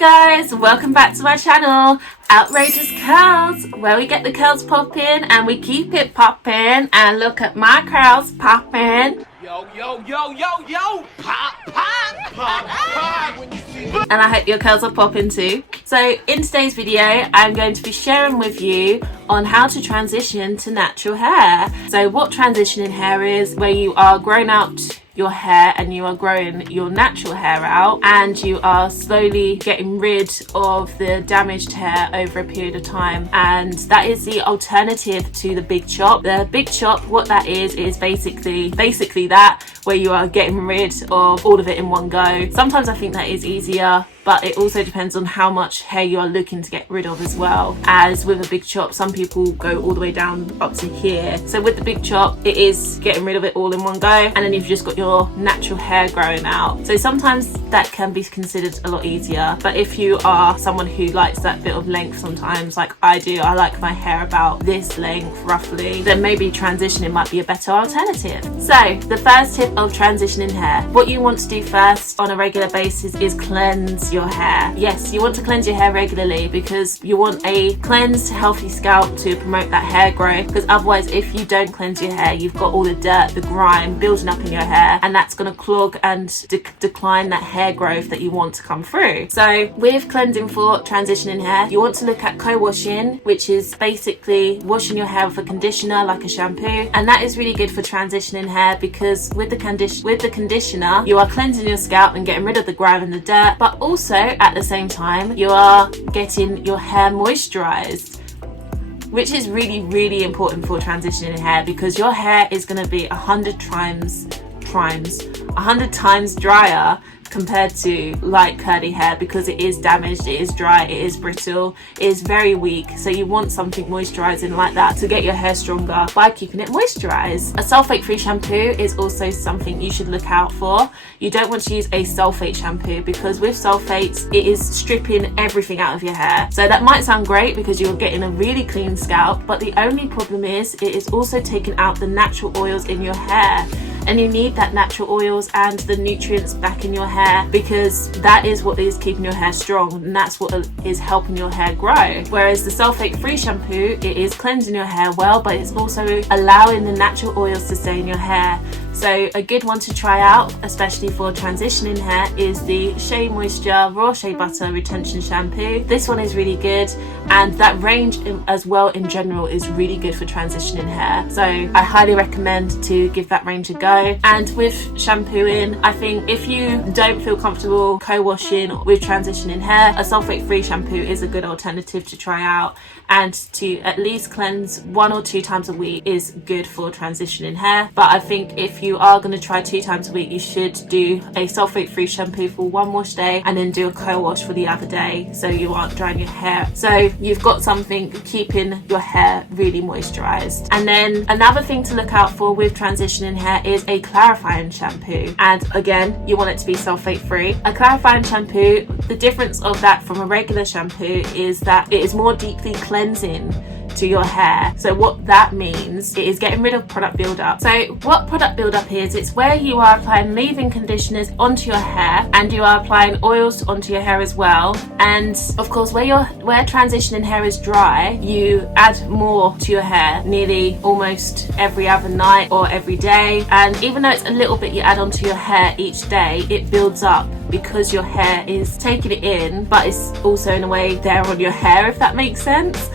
guys, welcome back to my channel, Outrageous Curls, where we get the curls popping and we keep it popping. And look at my curls popping. Yo, yo, yo, yo, yo, pop, pop, pop, pop. When you see And I hope your curls are popping too. So in today's video, I'm going to be sharing with you on how to transition to natural hair. So what transitioning hair is, where you are growing out your hair and you are growing your natural hair out, and you are slowly getting rid of the damaged hair over a period of time. And that is the alternative to the big chop. The big chop, what that is basically that, where you are getting rid of all of it in one go. Sometimes I think that is easier, but it also depends on how much hair you are looking to get rid of as well. As with a big chop, some people go all the way down up to here. So with the big chop, it is getting rid of it all in one go, and then you've just got your natural hair growing out. So sometimes that can be considered a lot easier, but if you are someone who likes that bit of length sometimes, like I do, I like my hair about this length roughly, then maybe transitioning might be a better alternative. So the first tip of transitioning hair, what you want to do first on a regular basis is cleanse your hair. Yes, you want to cleanse your hair regularly because you want a cleansed, healthy scalp to promote that hair growth, because otherwise if you don't cleanse your hair, you've got all the dirt, the grime building up in your hair, and that's going to clog and decline that hair growth that you want to come through. So with cleansing for transitioning hair, you want to look at co-washing, which is basically washing your hair with a conditioner like a shampoo, and that is really good for transitioning hair because with the conditioner you are cleansing your scalp and getting rid of the grime and the dirt, but also at the same time you are getting your hair moisturized, which is really, really important for transitioning hair, because your hair is going to be 100 times drier compared to light curly hair, because it is damaged, it is dry, it is brittle, it is very weak. So you want something moisturizing like that to get your hair stronger by keeping it moisturized. A sulfate free shampoo is also something you should look out for. You don't want to use a sulfate shampoo because with sulfates it is stripping everything out of your hair. So that might sound great because you're getting a really clean scalp, but the only problem is it is also taking out the natural oils in your hair. And you need that natural oils and the nutrients back in your hair, because that is what is keeping your hair strong, and that's what is helping your hair grow. Whereas the sulfate free shampoo, it is cleansing your hair well, but it's also allowing the natural oils to stay in your hair. So a good one to try out, especially for transitioning hair, is the Shea Moisture Raw Shea Butter Retention Shampoo. This one is really good, and that range as well in general is really good for transitioning hair. So I highly recommend to give that range a go. And with shampooing, I think if you don't feel comfortable co-washing with transitioning hair, a sulfate-free shampoo is a good alternative to try out, and to at least cleanse 1 or 2 times a week is good for transitioning hair. But I think if you are going to try 2 times a week, you should do a sulfate-free shampoo for one wash day and then do a co-wash for the other day, so you aren't drying your hair. So you've got something keeping your hair really moisturized. And then another thing to look out for with transitioning hair is a clarifying shampoo, and again you want it to be sulfate free. A clarifying shampoo, the difference of that from a regular shampoo is that it is more deeply cleansing to your hair. So what that means, it is getting rid of product buildup. So what product buildup is, it's where you are applying leave-in conditioners onto your hair and you are applying oils onto your hair as well. And of course where transitioning hair is dry, you add more to your hair nearly almost every other night or every day, and even though it's a little bit you add onto your hair each day, it builds up because your hair is taking it in, but it's also in a way there on your hair, if that makes sense.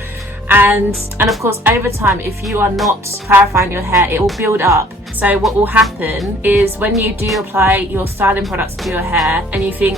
And of course over time, if you are not clarifying your hair, it will build up. So what will happen is when you do apply your styling products to your hair and you think,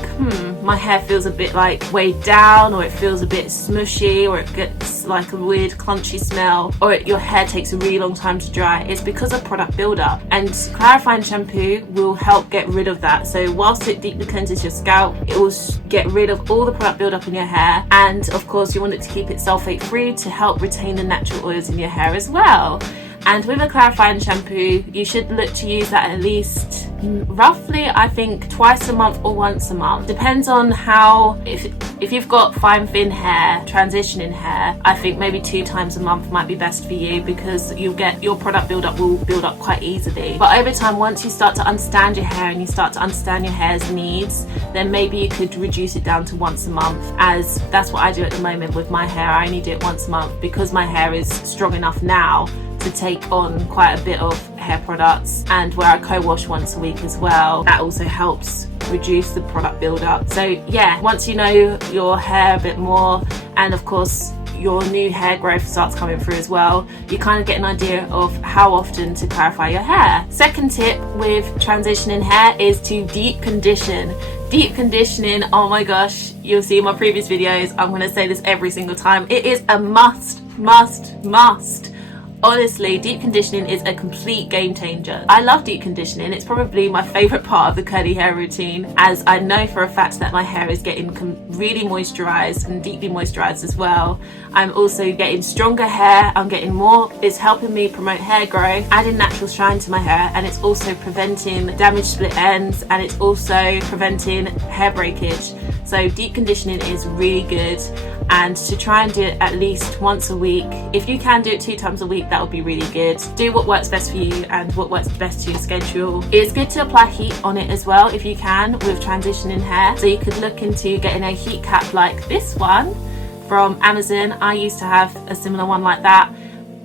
my hair feels a bit like weighed down, or it feels a bit smushy, or it gets like a weird crunchy smell, or your hair takes a really long time to dry, it's because of product buildup. And clarifying shampoo will help get rid of that. So whilst it deeply cleanses your scalp, it will get rid of all the product buildup in your hair. And of course you want it to keep it sulfate free to help retain the natural oils in your hair as well. And with a clarifying shampoo, you should look to use that at least roughly, I think, twice a month or once a month. Depends on how, if If you've got fine thin hair, transitioning hair, I think maybe 2 times a month might be best for you, because you'll get your product buildup will build up quite easily. But over time, once you start to understand your hair and you start to understand your hair's needs, then maybe you could reduce it down to once a month, as that's what I do at the moment with my hair. I only do it once a month because my hair is strong enough now to take on quite a bit of hair products, and where I co-wash once a week as well, that also helps reduce the product buildup. So yeah, once you know your hair a bit more, and of course your new hair growth starts coming through as well, you kind of get an idea of how often to clarify your hair. Second tip with transitioning hair is to deep condition. Deep conditioning, oh my gosh, you'll see in my previous videos, I'm going to say this every single time, it is a must. Honestly, deep conditioning is a complete game changer. I love deep conditioning. It's probably my favorite part of the curly hair routine, as I know for a fact that my hair is getting really moisturized and deeply moisturized as well. I'm also getting stronger hair. I'm getting more. It's helping me promote hair growth, adding natural shine to my hair, and it's also preventing damaged split ends, and it's also preventing hair breakage. So deep conditioning is really good, and to try and do it at least once a week. If you can do it 2 times a week, that would be really good. Do what works best for you and what works best to your schedule. It's good to apply heat on it as well if you can with transitioning hair. So you could look into getting a heat cap like this one from Amazon. I used to have a similar one like that.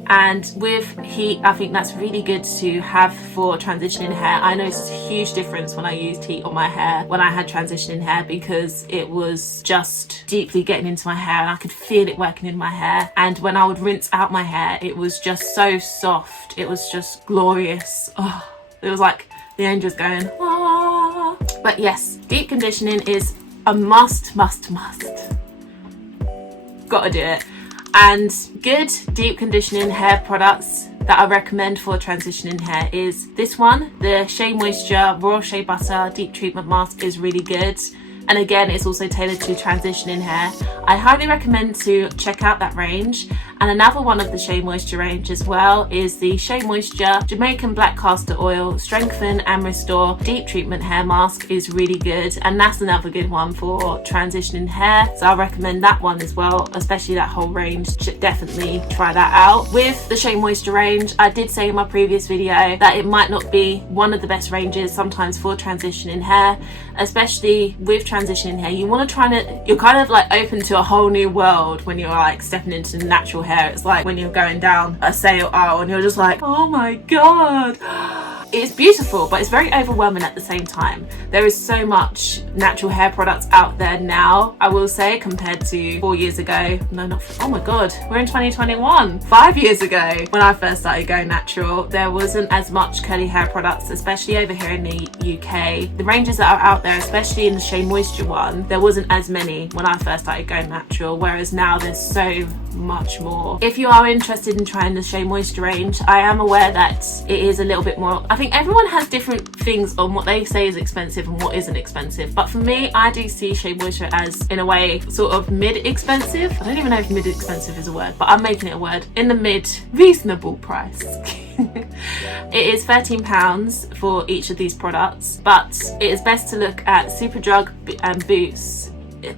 And with heat, I think that's really good to have for transitioning hair. I noticed a huge difference when I used heat on my hair when I had transitioning hair, because it was just deeply getting into my hair and I could feel it working in my hair. And when I would rinse out my hair, it was just so soft. It was just glorious. Oh, it was like the angels going, ah. But yes, deep conditioning is a must. Gotta do it. And good deep conditioning hair products that I recommend for transitioning hair is this one. The Shea Moisture Raw Shea Butter Deep Treatment Mask is really good. And again, it's also tailored to transitioning hair. I highly recommend to check out that range. And another one of the Shea Moisture range as well is the Shea Moisture Jamaican Black Castor Oil Strengthen and Restore Deep Treatment Hair Mask is really good. And that's another good one for transitioning hair. So I recommend that one as well, especially that whole range. Should definitely try that out. With the Shea Moisture range, I did say in my previous video that it might not be one of the best ranges sometimes for transitioning hair, especially with transitioning hair. You want to try to, you're kind of like open to a whole new world when you're like stepping into natural hair. It's like when you're going down a sale aisle and you're just like, oh my god. It's beautiful, but it's very overwhelming at the same time. There is so much natural hair products out there now, I will say, compared to 4 years ago. No, not, oh my god, we're in 2021. 5 years ago, when I first started going natural, there wasn't as much curly hair products, especially over here in the UK. The ranges that are out there, especially in the Shea Moisture one, there wasn't as many when I first started going natural, whereas now there's so much more. If you are interested in trying the Shea Moisture range, I am aware that it is a little bit more, I think everyone has different things on what they say is expensive and what isn't expensive, but for me, I do see Shea Moisture as, in a way, sort of mid-expensive. I don't even know if mid-expensive is a word, but I'm making it a word. In the mid-reasonable price. It is £13 for each of these products, but it is best to look at Superdrug and Boots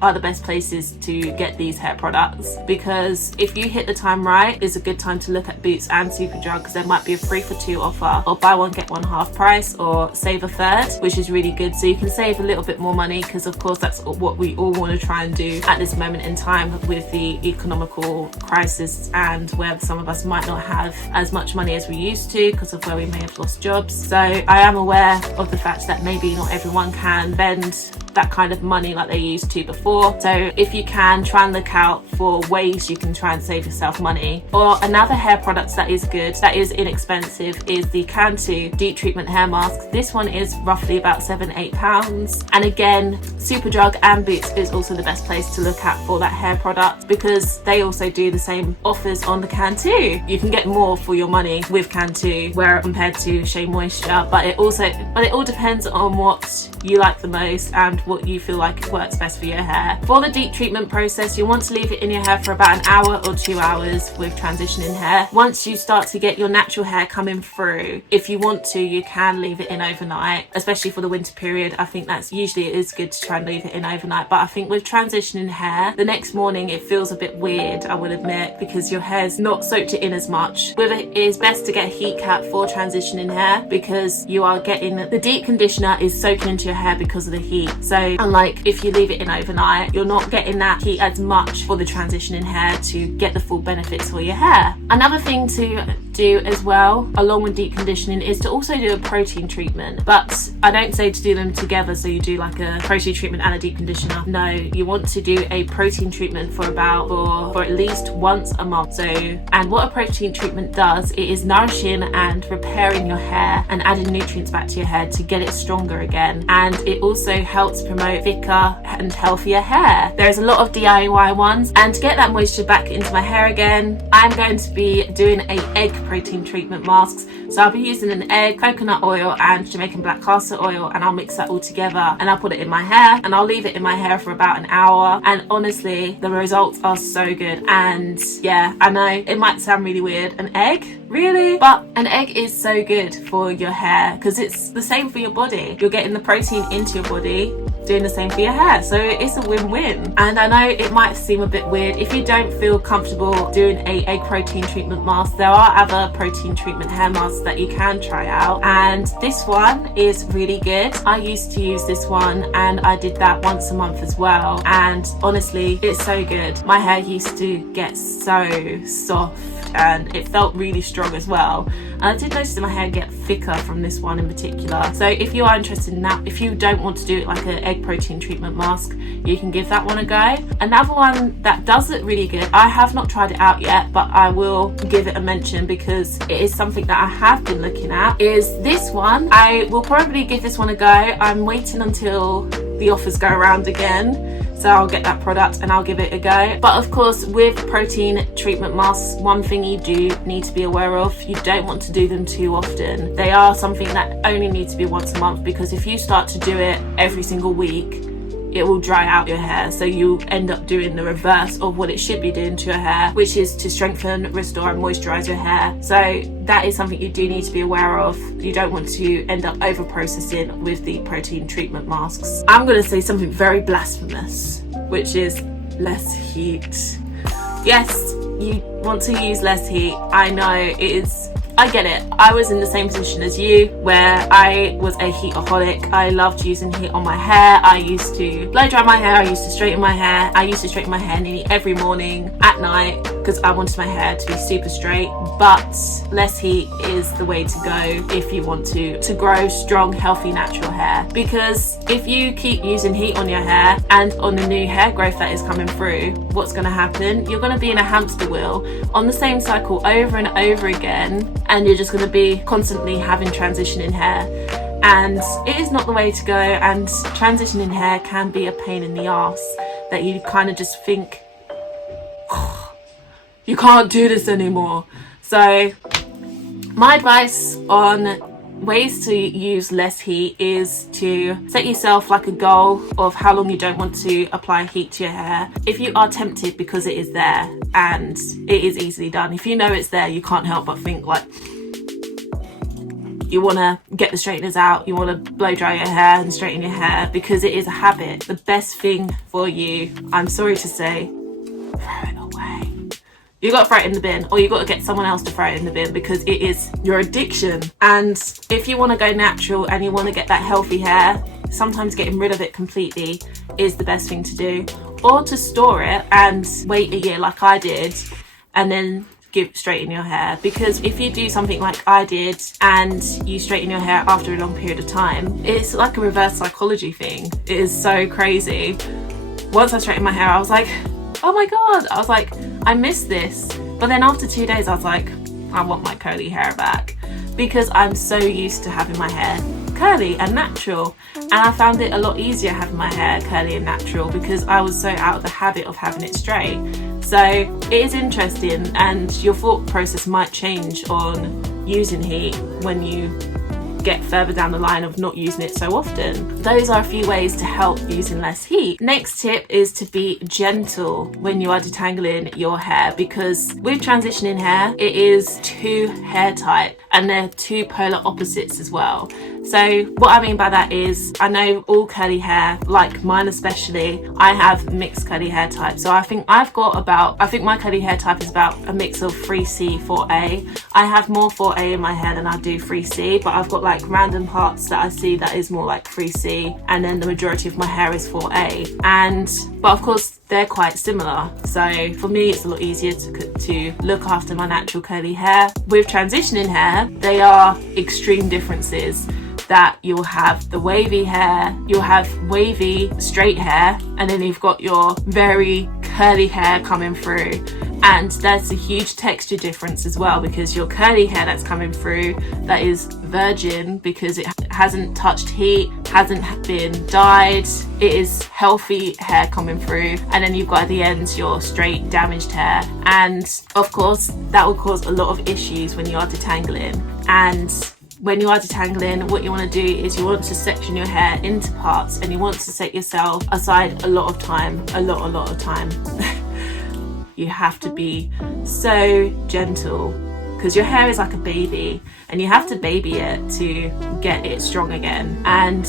are the best places to get these hair products, because if you hit the time right, it's a good time to look at Boots and Superdrug, because there might be a 3 for 2 offer, or buy one get one half price, or save a third, which is really good. So you can save a little bit more money, because of course that's what we all want to try and do at this moment in time with the economical crisis, and where some of us might not have as much money as we used to because of where we may have lost jobs. So I am aware of the fact that maybe not everyone can spend that kind of money like they used to before. So if you can, try and look out for ways you can try and save yourself money. Or another hair product that is good, that is inexpensive, is the Castor Deep Treatment Hair Mask. This one is roughly about £7-8. And again, Superdrug and Boots is also the best place to look at for that hair product, because they also do the same offers on the Castor. You can get more for your money with Castor where compared to Shea Moisture, but it all depends on what you like the most and what you feel like works best for your hair. For the deep treatment process, you want to leave it in your hair for about an hour or 2 hours with transitioning hair. Once you start to get your natural hair coming through, if you want to, you can leave it in overnight, especially for the winter period. I think that's usually, it is good to try and leave it in overnight, but I think with transitioning hair, the next morning it feels a bit weird, I will admit, because your hair's not soaked it in as much. With it is best to get a heat cap for transitioning hair, because you are getting the deep conditioner is soaking into your hair because of the heat. So unlike if you leave it in overnight, you're not getting that heat as much for the transitioning hair to get the full benefits for your hair. Another thing to do as well, along with deep conditioning, is to also do a protein treatment. But I don't say to do them together, so you do like a protein treatment and a deep conditioner. No, you want to do a protein treatment for at least once a month. And what a protein treatment does, it is nourishing and repairing your hair and adding nutrients back to your hair to get it stronger again. And it also helps promote thicker and healthier hair. There's a lot of DIY ones, and to get that moisture back into my hair again, I'm going to be doing a egg protein treatment masks. So I'll be using an egg, coconut oil and Jamaican black castor oil, and I'll mix that all together and I'll put it in my hair and I'll leave it in my hair for about an hour. And honestly, the results are so good. And yeah, I know it might sound really weird, an egg? Really? But an egg is so good for your hair because it's the same for your body. You're getting the protein into your body, doing the same for your hair, so it's a win-win. And I know it might seem a bit weird if you don't feel comfortable doing a egg protein treatment mask. There are other protein treatment hair masks that you can try out, and this one is really good. I used to use this one and I did that once a month as well, and honestly it's so good. My hair used to get so soft and it felt really strong as well, and I did notice that my hair get thicker from this one in particular. So if you are interested in that, if you don't want to do it like an egg protein treatment mask, you can give that one a go. Another one that does it really good, I have not tried it out yet, but I will give it a mention because it is something that I have been looking at, is this one. I will probably give this one a go. I'm waiting until the offers go around again, so I'll get that product and I'll give it a go. But of course, with protein treatment masks, one thing you do need to be aware of, you don't want to do them too often. They are something that only need to be once a month, because if you start to do it every single week, it will dry out your hair, so you end up doing the reverse of what it should be doing to your hair, which is to strengthen, restore and moisturize your hair. So that is something you do need to be aware of. You don't want to end up over processing with the protein treatment masks. I'm going to say something very blasphemous, which is less heat. Yes, you want to use less heat. I know it is, I get it. I was in the same position as you, where I was a heataholic. I loved using heat on my hair. I used to blow dry my hair. I used to straighten my hair. I used to straighten my hair nearly every morning at night because I wanted my hair to be super straight. But less heat is the way to go if you want to grow strong, healthy, natural hair. Because if you keep using heat on your hair and on the new hair growth that is coming through, what's going to happen? You're going to be in a hamster wheel on the same cycle over and over again, and you're just going to be constantly having transitioning hair, and it is not the way to go. And transitioning hair can be a pain in the ass that you kind of just think, oh, you can't do this anymore. So my advice on ways to use less heat is to set yourself like a goal of how long you don't want to apply heat to your hair. If you are tempted, because it is there and it is easily done, if you know it's there, you can't help but think like you want to get the straighteners out, you want to blow dry your hair and straighten your hair, because it is a habit. The best thing for you, I'm sorry to say, throw it away. You got to throw it in the bin, or you got to get someone else to throw it in the bin, because it is your addiction. And if you want to go natural and you want to get that healthy hair, sometimes getting rid of it completely is the best thing to do, or to store it and wait a year like I did and then straighten your hair. Because if you do something like I did and you straighten your hair after a long period of time, it's like a reverse psychology thing. It is so crazy. Once I straightened my hair, I was like, oh my god, I was like, I miss this. But then after 2 days, I was like, I want my curly hair back, because I'm so used to having my hair curly and natural, and I found it a lot easier having my hair curly and natural because I was so out of the habit of having it straight. So it is interesting, and your thought process might change on using heat when you get further down the line of not using it so often. Those are a few ways to help using less heat. Next tip is to be gentle when you are detangling your hair, because with transitioning hair, it is 2 hair type and they're 2 polar opposites as well. So what I mean by that is, I know all curly hair, like mine especially, I have mixed curly hair type. So I think my curly hair type is about a mix of 3C, 4A. I have more 4A in my hair than I do 3C, but I've got like random parts that I see that is more like 3C, and then the majority of my hair is 4A. But of course, they're quite similar. So for me, it's a lot easier to look after my natural curly hair. With transitioning hair, they are extreme differences. That you'll have the wavy hair, you'll have wavy straight hair, and then you've got your very curly hair coming through. And there's a huge texture difference as well, because your curly hair that's coming through, that is virgin because it hasn't touched heat, hasn't been dyed, it is healthy hair coming through. And then you've got at the ends your straight damaged hair, and of course that will cause a lot of issues when you are detangling. And when you are detangling, what you want to do is you want to section your hair into parts, and you want to set yourself aside a lot of time. You have to be so gentle, because your hair is like a baby and you have to baby it to get it strong again. And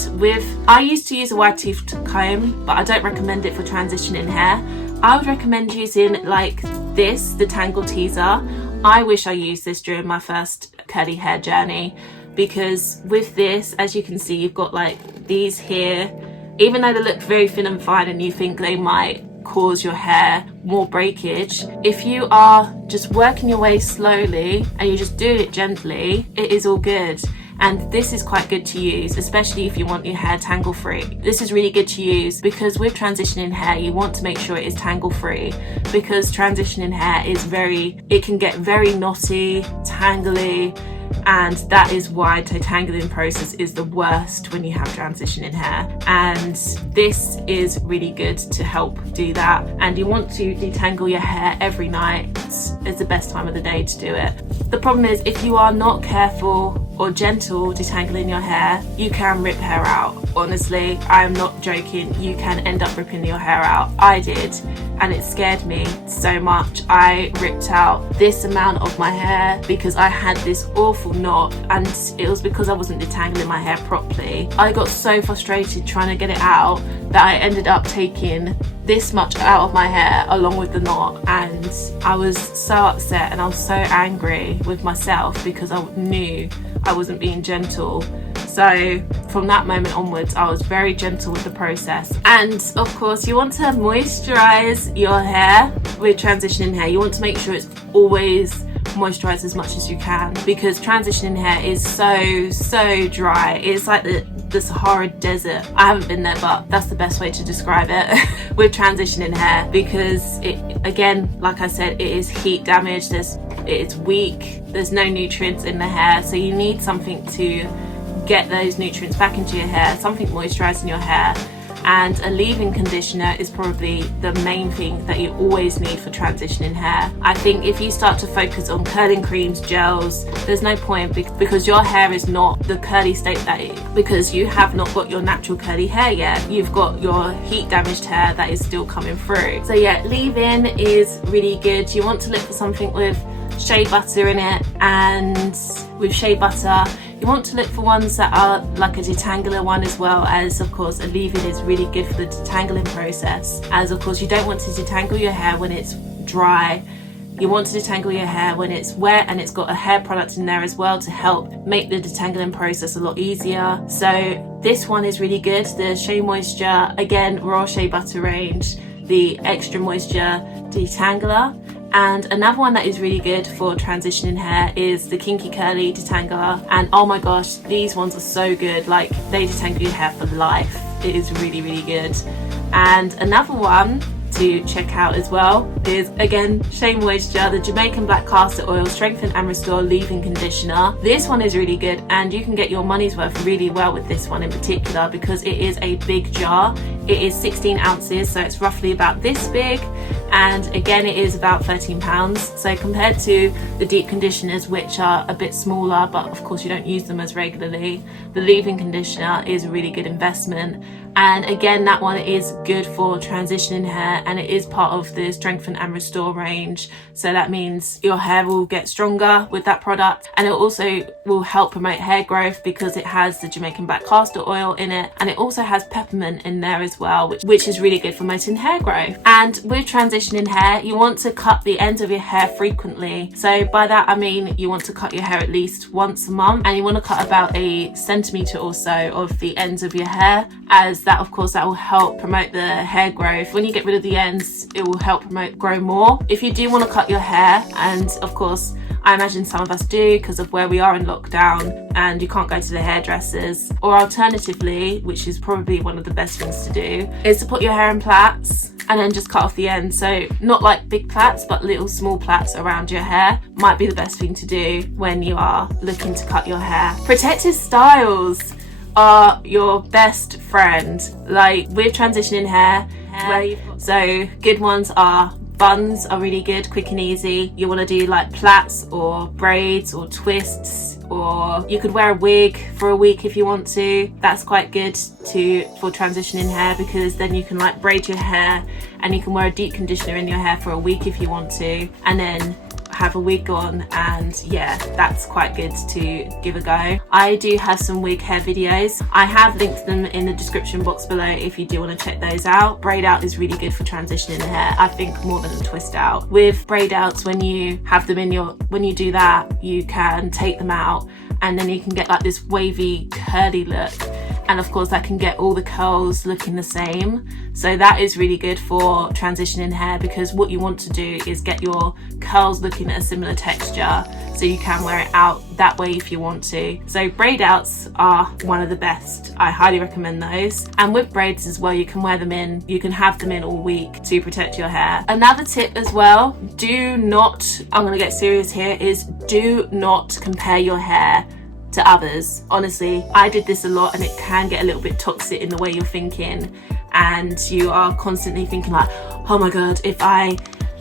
I used to use a wide toothed comb, but I don't recommend it for transitioning hair. I would recommend using like this, the Tangle Teaser. I wish I used this during my first curly hair journey, because with this, as you can see, you've got like these here, even though they look very thin and fine and you think they might cause your hair more breakage, if you are just working your way slowly and you just do it gently, it is all good. And this is quite good to use, especially if you want your hair tangle free. This is really good to use because with transitioning hair, you want to make sure it is tangle free, because transitioning hair it can get very knotty, tangly, and that is why the detangling process is the worst when you have transitioning hair. And this is really good to help do that. And you want to detangle your hair every night. It's the best time of the day to do it. The problem is, if you are not careful or gentle detangling your hair, you can rip hair out. Honestly, I am not joking. You can end up ripping your hair out. I did, and it scared me so much. I ripped out this amount of my hair because I had this awful knot, and it was because I wasn't detangling my hair properly. I got so frustrated trying to get it out that I ended up taking this much out of my hair along with the knot, and I was so upset and I was so angry with myself because I knew I wasn't being gentle. So from that moment onwards, I was very gentle with the process. And of course, you want to moisturize your hair with transitioning hair. You want to make sure it's always moisturized as much as you can, because transitioning hair is so dry. It's like the Sahara Desert. I haven't been there, but that's the best way to describe it with transitioning hair, because it, again, like I said, it is heat damaged. It's weak. There's no nutrients in the hair, so you need something to get those nutrients back into your hair, something moisturizing your hair. And a leave-in conditioner is probably the main thing that you always need for transitioning hair. I think if you start to focus on curling creams, gels, there's no point, because your hair is not the curly state because you have not got your natural curly hair yet. You've got your heat damaged hair that is still coming through. So yeah, leave-in is really good. You want to look for something with shea butter in it, and with shea butter you want to look for ones that are like a detangler one, as well as of course a leave-in is really good for the detangling process, as of course you don't want to detangle your hair when it's dry. You want to detangle your hair when it's wet, and it's got a hair product in there as well to help make the detangling process a lot easier. So this one is really good, the Shea Moisture, again, raw shea butter range, the extra moisture detangler. And another one that is really good for transitioning hair is the Kinky Curly Detangler. And oh my gosh, these ones are so good. Like, they detangle your hair for life. It is really, really good. And another one to check out as well is, again, Shea Moisture, the Jamaican Black Castor Oil Strengthen and Restore Leave-In Conditioner. This one is really good, and you can get your money's worth really well with this one in particular because it is a big jar. It is 16 ounces, so it's roughly about this big, and again it is about £13. So compared to the deep conditioners, which are a bit smaller, but of course you don't use them as regularly, the leave-in conditioner is a really good investment. And again, that one is good for transitioning hair, and it is part of the Strengthen and Restore range. So that means your hair will get stronger with that product, and it also will help promote hair growth because it has the Jamaican Black Castor Oil in it, and it also has peppermint in there as well, which is really good for promoting hair growth. And with transitioning hair, you want to cut the ends of your hair frequently. So by that I mean you want to cut your hair at least once a month, and you want to cut about a centimetre or so of the ends of your hair, as that, of course, that will help promote the hair growth. When you get rid of the ends, it will help promote grow more. If you do want to cut your hair, and of course I imagine some of us do because of where we are in lockdown and you can't go to the hairdressers, or alternatively, which is probably one of the best things to do, is to put your hair in plaits and then just cut off the ends. So not like big plaits, but little small plaits around your hair might be the best thing to do when you are looking to cut your hair. Protective styles are your best friend, like with transitioning hair. So good ones are buns are really good, quick and easy. You want to do like plaits or braids or twists, or you could wear a wig for a week if you want to. That's quite good for transitioning hair, because then you can like braid your hair and you can wear a deep conditioner in your hair for a week if you want to, and then have a wig on, and yeah, that's quite good to give a go. I do have some wig hair videos. I have linked them in the description box below if you do want to check those out. Braid out is really good for transitioning hair, I think, more than twist out. With braid outs, when you have them in when you do that, you can take them out and then you can get like this wavy curly look, and of course that can get all the curls looking the same. So that is really good for transitioning hair, because what you want to do is get your curls looking at a similar texture so you can wear it out that way if you want to. So braid outs are one of the best. I highly recommend those. And with braids as well, you can wear them in, you can have them in all week to protect your hair. Another tip as well, do not, I'm gonna get serious here, is do not compare your hair to others. Honestly, I did this a lot, and it can get a little bit toxic in the way you're thinking, and you are constantly thinking like, oh my god, if I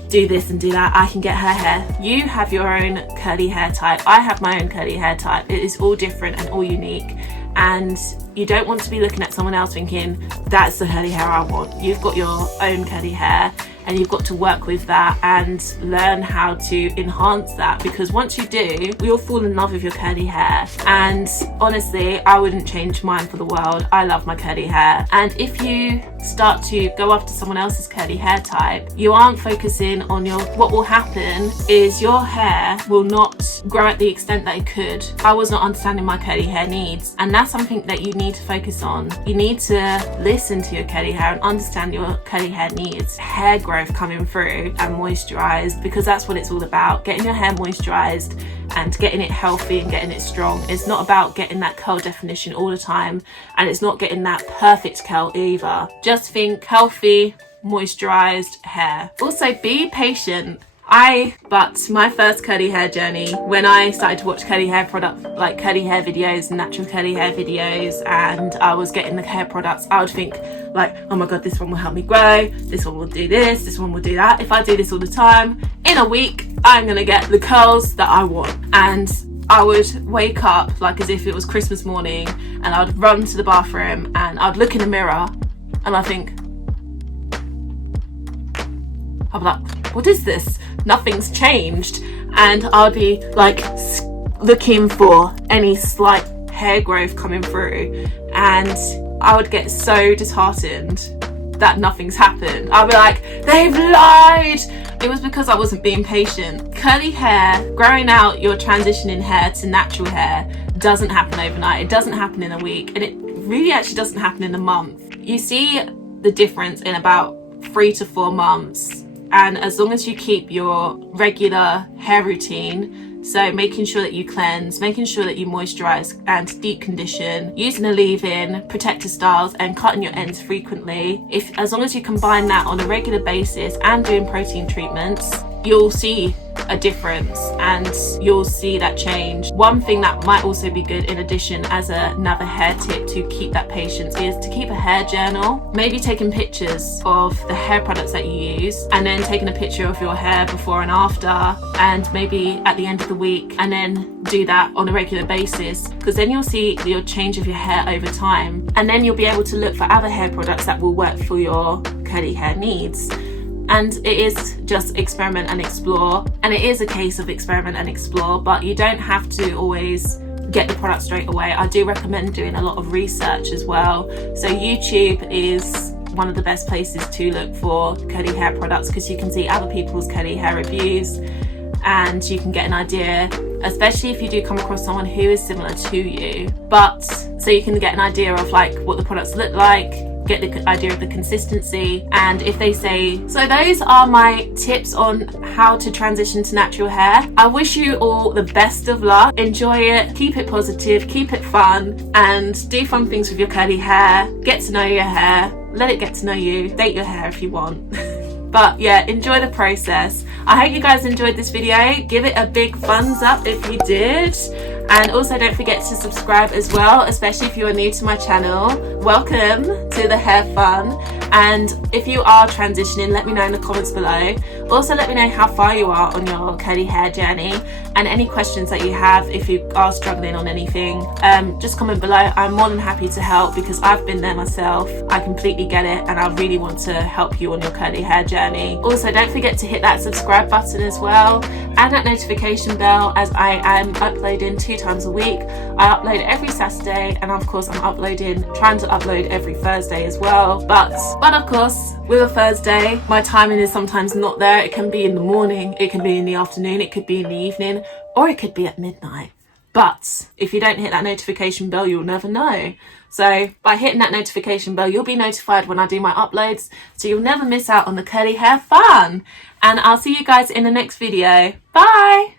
do this and do that, I can get her hair. You have your own curly hair type. I have my own curly hair type. It is all different and all unique, and you don't want to be looking at someone else thinking that's the curly hair I want. You've got your own curly hair, and you've got to work with that and learn how to enhance that, because once you do, you'll fall in love with your curly hair. And honestly, I wouldn't change mine for the world. I love my curly hair. And if you start to go after someone else's curly hair type, you aren't focusing on what will happen is your hair will not grow at the extent that it could. I was not understanding my curly hair needs, and that's something that you need to focus on. You need to listen to your curly hair and understand your curly hair needs. Hair growth coming through and moisturized, because that's what it's all about, getting your hair moisturized and getting it healthy and getting it strong. It's not about getting that curl definition all the time, and it's not getting that perfect curl either. Just think healthy, moisturized hair. Also, be patient. But my first curly hair journey, when I started to watch curly hair products, like curly hair videos, natural curly hair videos, and I was getting the hair products, I would think like, oh my god, this one will help me grow, this one will do this one will do that. If I do this all the time, in a week I'm gonna get the curls that I want. And I would wake up like as if it was Christmas morning, and I'd run to the bathroom and I'd look in the mirror and I think, I'm like, what is this? Nothing's changed. And I'll be like looking for any slight hair growth coming through, and I would get so disheartened that nothing's happened. I'll be like, they've lied. It was because I wasn't being patient. Curly hair, growing out your transitioning hair to natural hair, doesn't happen overnight. It doesn't happen in a week, and it really actually doesn't happen in a month. You see the difference in about 3 to 4 months. And as long as you keep your regular hair routine So making sure that you cleanse, making sure that you moisturize and deep condition, using a leave-in, protector styles, and cutting your ends frequently. As long as you combine that on a regular basis and doing protein treatments, you'll see a difference and you'll see that change. One thing that might also be good in addition as another hair tip to keep that patience is to keep a hair journal. Maybe taking pictures of the hair products that you use and then taking a picture of your hair before and after, and maybe at the end of the week, and then do that on a regular basis, because then you'll see your change of your hair over time, and then you'll be able to look for other hair products that will work for your curly hair needs. And it is just experiment and explore, and it is a case of experiment and explore, but you don't have to always get the product straight away. I do recommend doing a lot of research as well. So YouTube is one of the best places to look for curly hair products, because you can see other people's curly hair reviews and you can get an idea, especially if you do come across someone who is similar to you. But so you can get an idea of like what the products look like, get the idea of the consistency, and if they say so. Those are my tips on how to transition to natural hair. I wish you all the best of luck. Enjoy it, keep it positive, keep it fun, and do fun things with your curly hair. Get to know your hair, let it get to know you, date your hair if you want. But yeah, enjoy the process. I hope you guys enjoyed this video. Give it a big thumbs up if you did. And also don't forget to subscribe as well, especially if you are new to my channel. Welcome to the hair fun. And if you are transitioning, let me know in the comments below. Also let me know how far you are on your curly hair journey, and any questions that you have if you are struggling on anything. Just comment below. I'm more than happy to help because I've been there myself. I completely get it, and I really want to help you on your curly hair journey. Also don't forget to hit that subscribe button as well, and that notification bell, as I am uploading 2 times a week. I upload every Saturday, and of course I'm trying to upload every Thursday as well. But of course, with a Thursday, my timing is sometimes not there. It can be in the morning, it can be in the afternoon, it could be in the evening, or it could be at midnight. But if you don't hit that notification bell, you'll never know. So by hitting that notification bell, you'll be notified when I do my uploads, so you'll never miss out on the curly hair fun. And I'll see you guys in the next video. Bye!